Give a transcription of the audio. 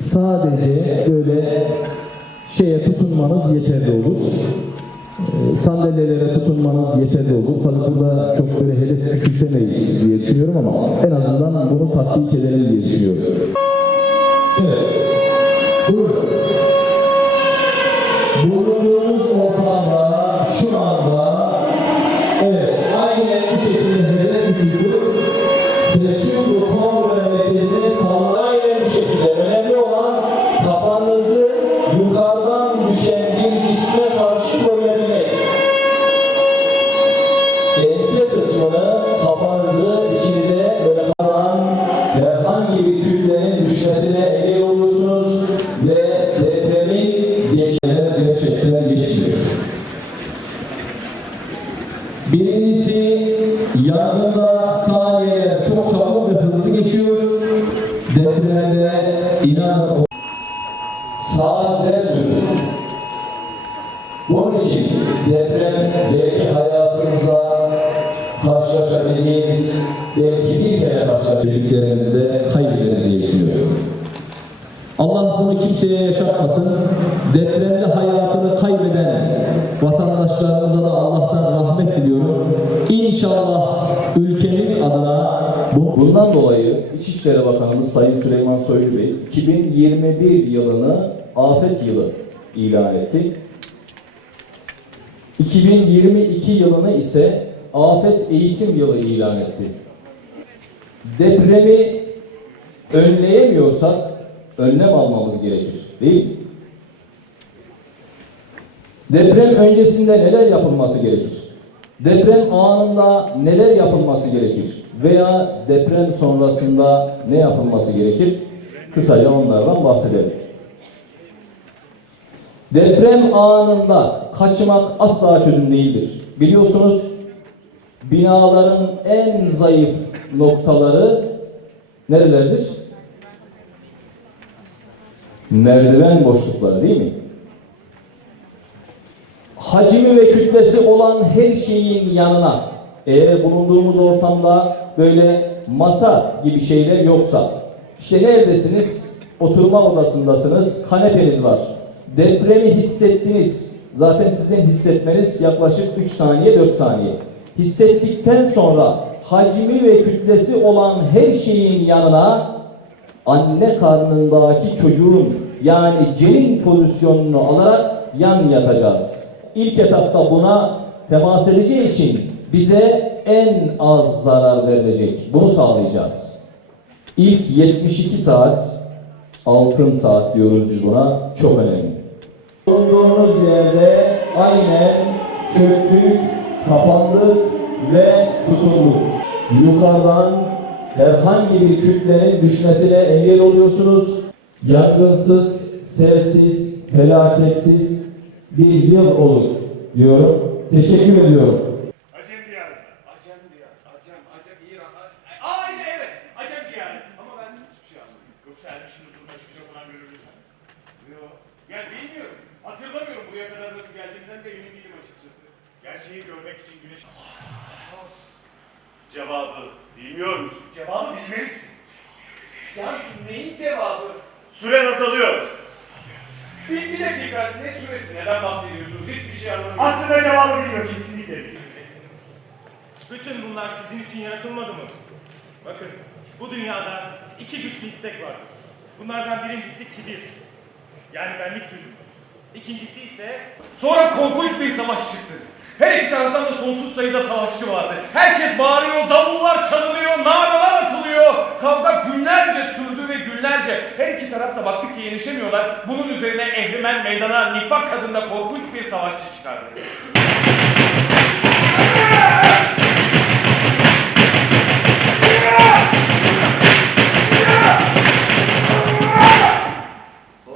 Sadece böyle şeye tutunmanız yeterli olur. Ee, Sandalyelere tutunmanız yeterli olur. Tabi burada çok böyle hedef küçültemeyiz diye düşünüyorum ama en azından bunu tatbik edelim diye düşünüyorum. Evet. Buyurun. Düşen bir cisme karşı koruyabilmek. Ense kısmını kafanızı içinize böyle kalan herhangi bir kütlenin düşmesine engel oluyorsunuz ve depremin geçmeleri gerçekten geçmiyor. Birincisi yangında saniyeler çok çabuk ve hızlı geçiyor. Depremde inanın saatler sürüyor. Bunun için deprem belki hayatınızda karşılaşabileceğiniz belki bir kere karşılaşabileceğinizi de kaybederiz diye düşünüyorum. Allah bunu kimseye yaşatmasın. Depremde hayatını kaybeden vatandaşlarımıza da Allah'tan rahmet diliyorum. İnşallah ülkemiz adına bu Bundan dolayı İçişleri Bakanımız Sayın Süleyman Soylu Bey 2021 yılını afet yılı ilan etti. 2022 yılını ise afet eğitim yılı ilan etti. Depremi önleyemiyorsak önlem almamız gerekir. Değil mi? Deprem öncesinde neler yapılması gerekir? Deprem anında neler yapılması gerekir? Veya deprem sonrasında ne yapılması gerekir? Kısaca onlardan bahsedelim. Deprem anında kaçmak asla çözüm değildir. Biliyorsunuz binaların en zayıf noktaları nerelerdir? Merdiven boşlukları değil mi? hacmi ve kütlesi olan her şeyin yanına eğer bulunduğumuz ortamda böyle masa gibi şeyler yoksa işte neredesiniz? Oturma odasındasınız. Kanepeniz var. Depremi hissettiniz. Zaten sizin hissetmeniz yaklaşık 3 saniye 4 saniye. Hissettikten sonra hacmi ve kütlesi olan her şeyin yanına anne karnındaki çocuğun yani celin pozisyonunu alarak yan yatacağız. İlk etapta buna temas edeceği için bize en az zarar verilecek. Bunu sağlayacağız. İlk 72 saat, altın saat diyoruz biz buna, çok önemli. Bulunduğunuz yerde aynen çöktük, kapandık ve tutunduk. Yukarıdan herhangi bir kütlenin düşmesine engel oluyorsunuz. Yangınsız, selsiz, felaketsiz bir yıl olur diyorum. Teşekkür ediyorum. Diyarı. Acem diyarı. Acem, Acem, İran. Aa Acem, evet. Acem diyarı. Ama ben hiçbir şey anlamıyorum. Yoksa Ermiş'in huzuruna çıkacak olan görürürseniz. Yok. Yani bilmiyorum. Hatırlamıyorum buraya kadar geldiğimden de emin değilim açıkçası. Gerçeği görmek için güneş... Cevabı bilmiyor musun? Cevabı bilmelisin. Ya neyin cevabı? Süren azalıyor. Bir, bir dakika, ne süresi, neden bahsediyorsunuz? Hiçbir şey anlamıyorum. Aslında cevabı bilmiyor, kesinlikle bilmeyeceksiniz. Bütün bunlar sizin için yaratılmadı mı? Bakın, bu dünyada iki güçlü istek var. Bunlardan birincisi kibir. Yani benlik duygumuz. İkincisi ise Sonra korkunç bir savaş çıktı. Her iki taraftan da sonsuz sayıda savaşçı vardı. Herkes bağırıyor, davullar çalınıyor, naralar atılıyor. Kavga günlerce sürdü ve günlerce. Her iki taraf da baktık ki yenişemiyorlar. Bunun üzerine Ehrimen meydana nifak adında korkunç bir savaşçı çıkardı.